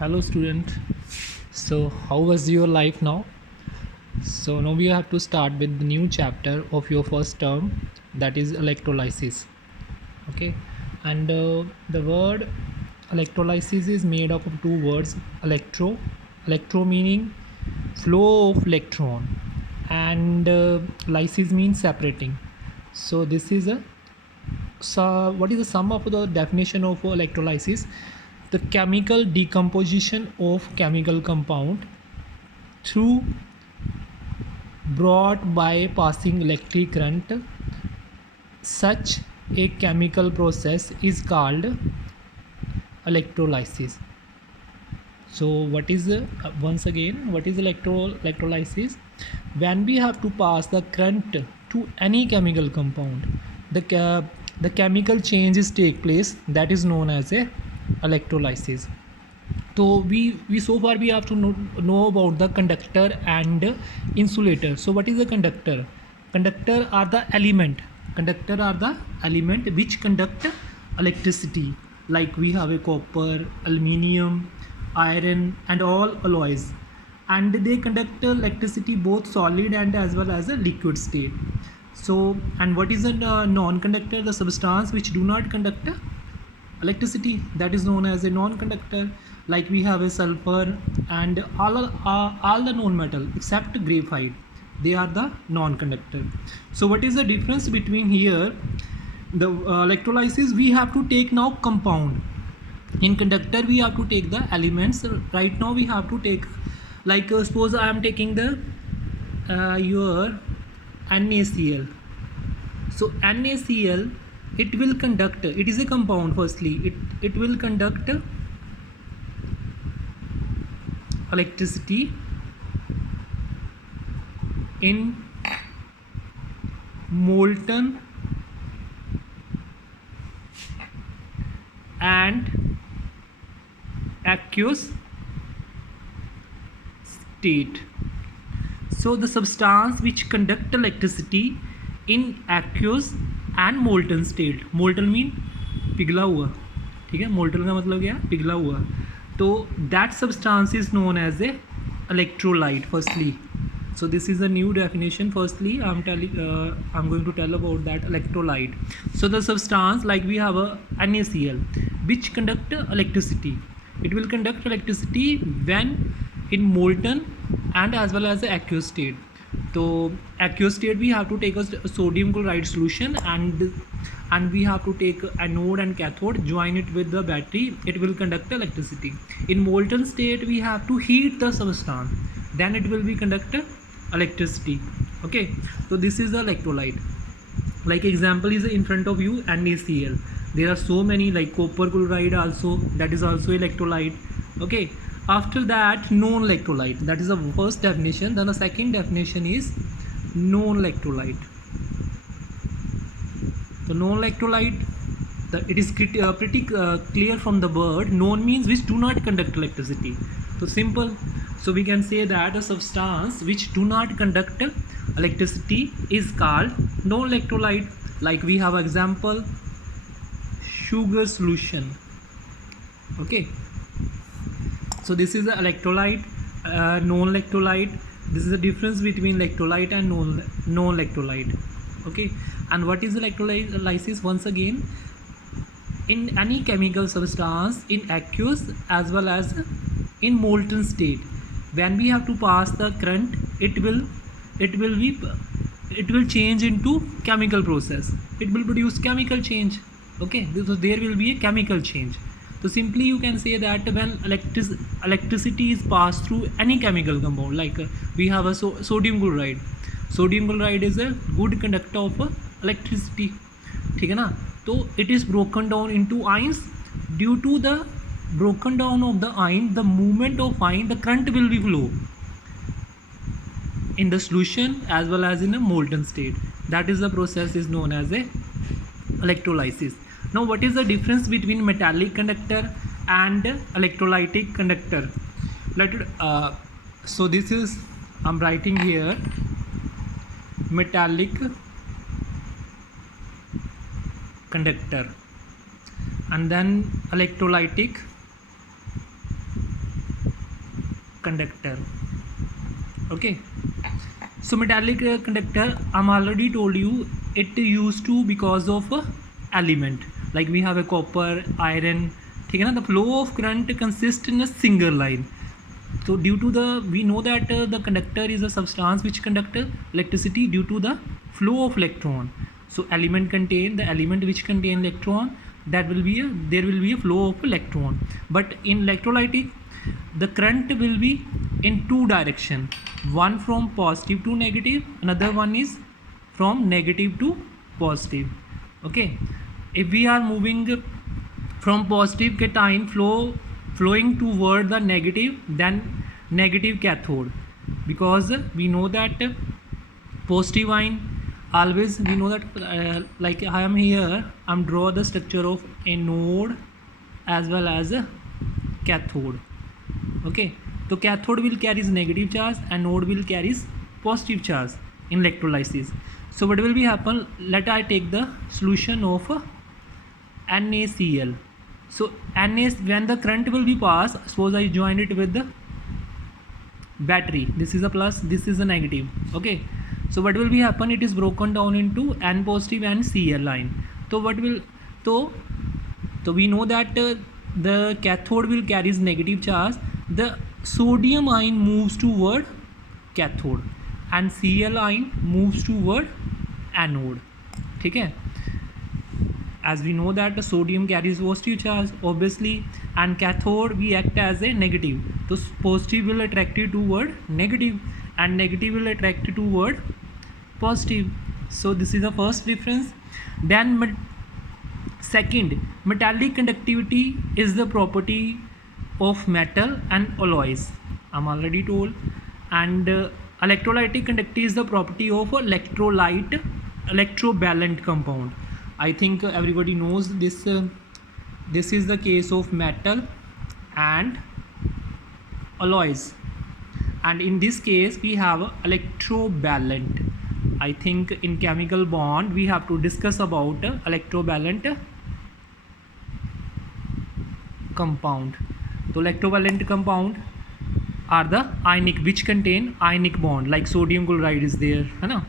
Hello student. So how was your life now? So now we have to start with the new chapter of your first term, that is electrolysis. Okay, and the word electrolysis is made up of two words: electro meaning flow of electron, and lysis means separating. So this is a so what is the sum of the definition of electrolysis? The chemical decomposition of chemical compound through brought by passing electric current. Such a chemical process is called electrolysis. So what is once again, what is electrolysis? When we have to pass the current to any chemical compound, the chemical changes take place, that is known as a electrolysis. So we so far we have to know about the conductor and insulator. So what is the conductor? Conductor are the element which conduct electricity, like we have a copper, aluminium, iron and all alloys, and they conduct electricity both solid and as well as a liquid state. So, and what is a non-conductor? The substance which do not conduct electricity, that is known as a non-conductor. Like we have a sulfur and all the non-metal except graphite, they are the non-conductor. So what is the difference between here? The electrolysis, we have to take now compound. In conductor we have to take the elements. Right now we have to take, like suppose I am taking the your NaCl. So NaCl, it will conduct, it is a compound. Firstly it will conduct electricity in molten and aqueous state. So the substance which conduct electricity in aqueous and molten state. Molten mean पिघला हुआ, ठीक है. molten का मतलब क्या है? पिघला हुआ. तो that substance is known as a electrolyte firstly. So this is a new definition. Firstly I'm going to tell about that electrolyte. So the substance, like we have a NaCl which conduct electricity. It will conduct electricity when in molten and as well as the aqueous state. So aqueous state we have to take a sodium chloride solution, and we have to take anode and cathode, join it with the battery, it will conduct electricity. In molten state we have to heat the substance, then it will be conduct electricity. Okay, so this is the electrolyte. Like example is in front of you NaCl. There are so many, like copper chloride also, that is also electrolyte. Okay, after that non-electrolyte, that is the first definition. Then the second definition is non-electrolyte. So non-electrolyte, it is pretty clear from the word. Non means which do not conduct electricity. So simple. So we can say that a substance which do not conduct electricity is called non-electrolyte. Like we have example, sugar solution. Okay, so this is the electrolyte, non-electrolyte. This is the difference between electrolyte and non-electrolyte. Okay, and what is electrolysis? Once again, in any chemical substance in aqueous as well as in molten state, when we have to pass the current, it will change into chemical process. It will produce chemical change. Okay, so there will be a chemical change. So simply you can say that when electricity is passed through any chemical compound, like we have a sodium chloride. Sodium chloride is a good conductor of electricity, ठीक है ना. तो it is broken down into ions. Due to the broken down of the ion, the movement of ion, the current will be flow in the solution as well as in a molten state. That is the process is known as a electrolysis. Now what is the difference between metallic conductor and electrolytic conductor? So this is, I'm writing here, metallic conductor, and then electrolytic conductor. Okay, so metallic conductor, I'm already told you it used to because of element, like we have a copper, iron, ठीक है ना. The flow of current consists in a single line. So due to the, we know that the conductor is a substance which conduct electricity due to the flow of electron. So element contain, the element which contain electron, that will be a, there will be a flow of electron. But in electrolytic, the current will be in two direction, one from positive to negative, another one is from negative to positive. Okay, if we are moving from positive cation flowing toward the negative, then negative cathode, because we know that positive ion always, we know that like I am here, I'm draw the structure of anode as well as a cathode. Okay, so cathode will carries negative charge, anode will carries positive charge in electrolysis. So what will be happen, let I take the solution of NaCl. So Na, when the current will be passed, suppose I join it with the battery, this is a plus, this is a negative. Okay, so what will be happen, it is broken down into N positive and Cl line. So what will, so we know that the cathode will carries negative charge, the sodium ion moves toward cathode and Cl ion moves toward anode. ठीक है, as we know that the sodium carries positive charge obviously, and cathode we act as a negative, so positive will attract it toward negative and negative will attract it toward positive. So this is the first difference. Then second, metallic conductivity is the property of metal and alloys, I'm already told. And electrolytic conductivity is the property of electrolyte, electrovalent compound. I think everybody knows this. This is the case of metal and alloys, and in this case we have electrovalent. I think in chemical bond we have to discuss about electrovalent compound. So electrovalent compound are the ionic, which contain ionic bond, like sodium chloride is there, है ना.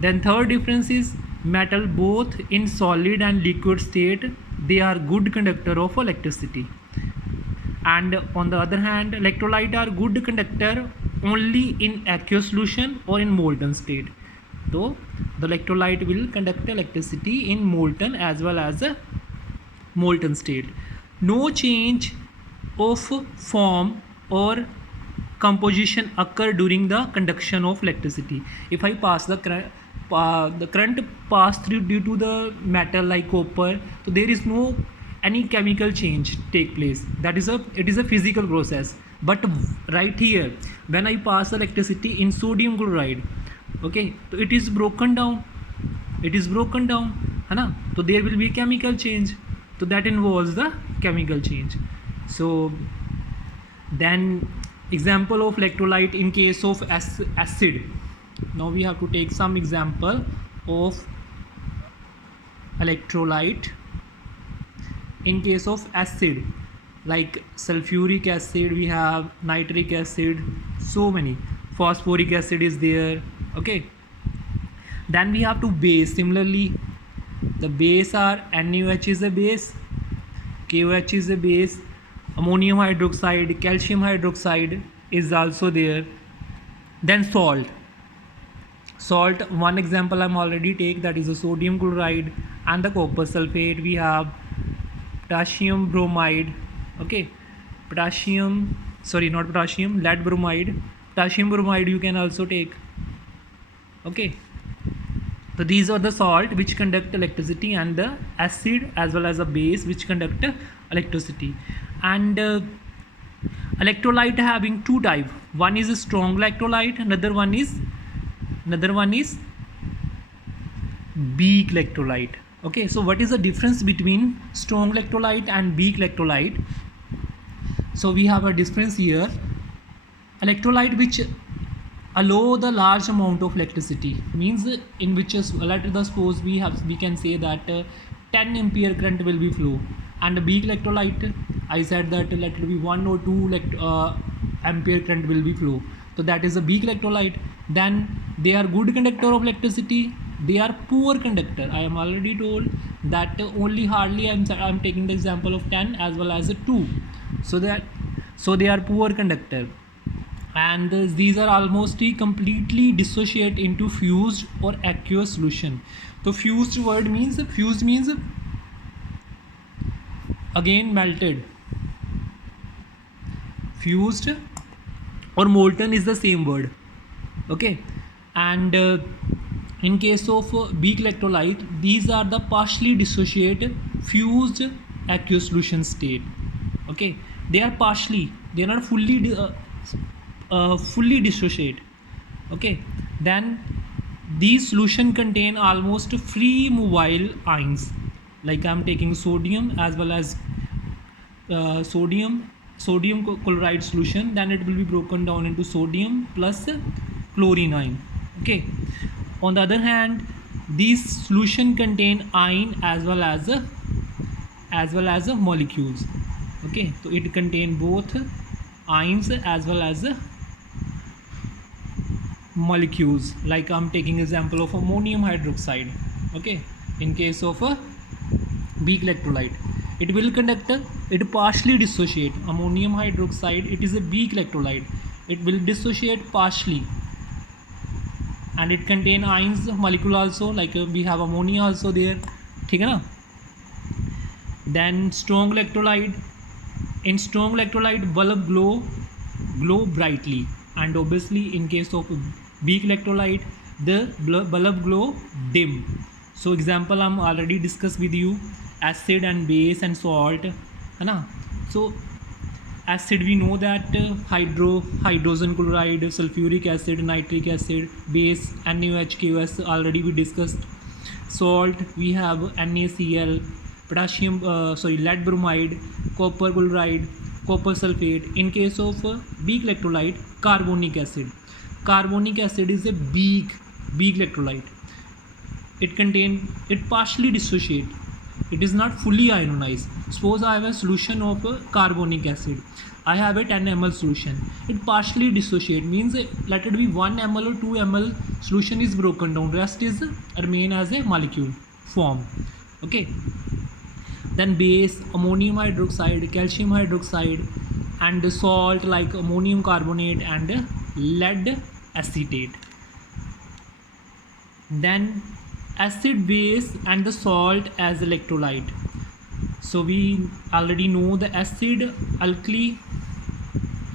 Then third difference is metal, both in solid and liquid state they are good conductor of electricity, and on the other hand electrolyte are good conductor only in aqueous solution or in molten state. So the electrolyte will conduct electricity in molten as well as a molten state. No change of form or composition occur during the conduction of electricity. If I pass the current pass through due to the metal like copper, so there is no any chemical change take place, that is it is a physical process. But right here when I pass the electricity in sodium chloride, okay, so it is broken down, है ना. So there will be chemical change, so that involves the chemical change. So then example of electrolyte in case of acid. Now we have to take some example of electrolyte in case of acid, like sulfuric acid, we have nitric acid, so many, phosphoric acid is there. Okay, then we have to base. Similarly, the base are NaOH is a base, KOH is a base, ammonium hydroxide, calcium hydroxide is also there. Then salt, one example I'm already take, that is the sodium chloride and the copper sulfate. We have potassium bromide, okay, lead bromide, potassium bromide you can also take. Okay, so these are the salt which conduct electricity, and the acid as well as a base which conduct electricity. And electrolyte having two type, one is a strong electrolyte, another one is weak electrolyte. Okay, so what is the difference between strong electrolyte and weak electrolyte? So we have a difference here. Electrolyte which allow the large amount of electricity, means in which let us suppose we can say that 10 ampere current will be flow, and a weak electrolyte, I said that let it be 1 or 2 ampere current will be flow. So that is a weak electrolyte. Then they are good conductor of electricity, they are poor conductor. I am already told that only hardly I'm taking the example of 10 as well as a 2. So they are poor conductor, and these are almost completely dissociate into fused or aqueous solution. So fused means again melted. Fused or molten is the same word. Okay. And in case of weak electrolyte, these are the partially dissociate fused aqueous solution state. Okay, they are partially, they are not fully dissociate. Okay, then these solution contain almost free mobile ions, like I'm taking sodium as well as sodium chloride solution, then it will be broken down into sodium plus chlorine ion. Okay, on the other hand, these solution contain ion as well as molecules. Okay, so it contain both ions as well as molecules, like I'm taking example of ammonium hydroxide. Okay, in case of a weak electrolyte, it will conduct, it partially dissociate. Ammonium hydroxide, it is a weak electrolyte, it will dissociate partially, and it contain ions molecule also, like we have ammonia also there. ठीक है ना. Then strong electrolyte, in strong electrolyte bulb glow brightly, and obviously in case of weak electrolyte the bulb glow dim. So example I'm already discussed with you, acid and base and salt, है ना. So acid we know that hydrogen chloride, sulfuric acid, nitric acid. Base NaOH already we discussed. Salt we have NaCl, potassium lead bromide, copper chloride, copper sulfate. In case of weak electrolyte, carbonic acid is a weak electrolyte. It partially dissociate, it is not fully ionized. Suppose I have a solution of carbonic acid, I have a 10 ml solution, it partially dissociate, means let it be 1 ml or 2 ml solution is broken down, rest is remain as a molecule form. Okay, then base, ammonium hydroxide, calcium hydroxide, and salt like ammonium carbonate and lead acetate. Then acid, base and the salt as electrolyte. So we already know the acid, alkali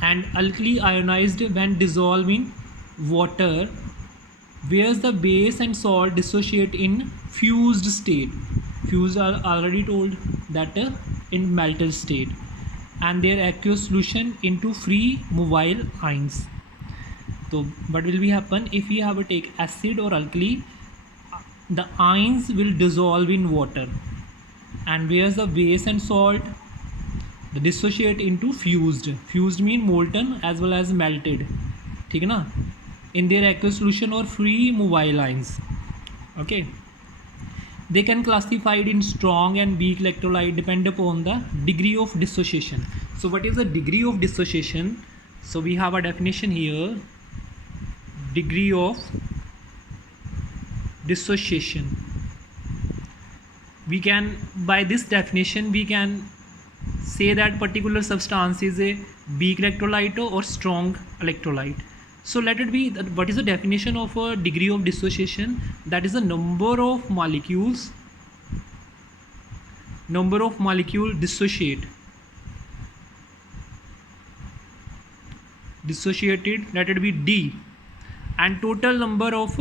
and alkali ionized when dissolved in water, whereas the base and salt dissociate in fused state. Fused are already told that in melted state, and their aqueous solution into free mobile ions. So what will be happen if we have to take acid or alkali, the ions will dissolve in water, and whereas the base and salt they dissociate into fused mean molten as well as melted, ठीक है ना, in their aqueous solution or free mobile ions. Okay, they can classified in strong and weak electrolyte depend upon the degree of dissociation. So what is the degree of dissociation? So we have a definition here, degree of dissociation. We can, by this definition we can say that particular substance is a weak electrolyte or strong electrolyte. So let it be that what is the definition of a degree of dissociation? That is the number of molecules dissociated, let it be D, and total number of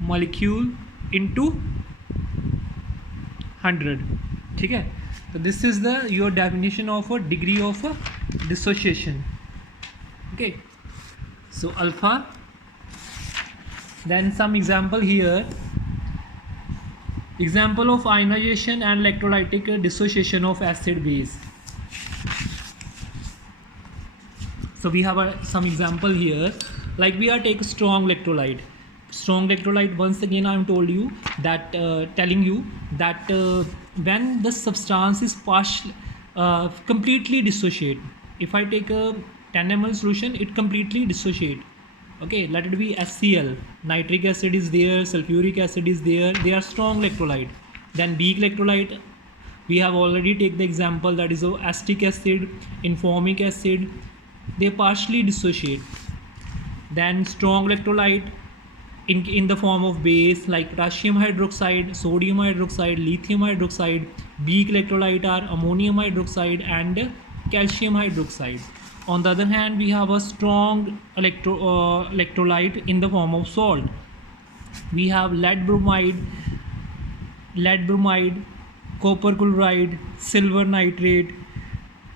molecule into 100. ठीक है, so this is the your definition of a degree of dissociation. Okay, so alpha. Then some example here, example of ionization and electrolytic dissociation of acid base. So we have some example here, like we are take strong electrolyte. strong electrolyte, once again I'm told you that telling you that when the substance is completely dissociate. If I take a 10 ml solution, it completely dissociate. Okay, let it be HCl, nitric acid is there, sulfuric acid is there, they are strong electrolyte. Then weak electrolyte, we have already take the example, that is of acetic acid, informic acid, they partially dissociate. Then strong electrolyte in the form of base like potassium hydroxide, sodium hydroxide, lithium hydroxide. Weak electrolyte are ammonium hydroxide and calcium hydroxide. On the other hand, we have a strong electrolyte in the form of salt. We have lead bromide, copper chloride, silver nitrate,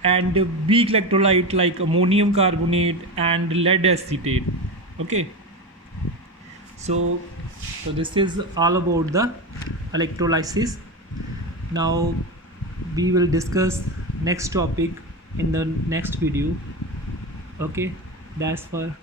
and weak electrolyte like ammonium carbonate and lead acetate. Okay, so this is all about the electrolysis. Now we will discuss next topic in the next video. Okay, that's for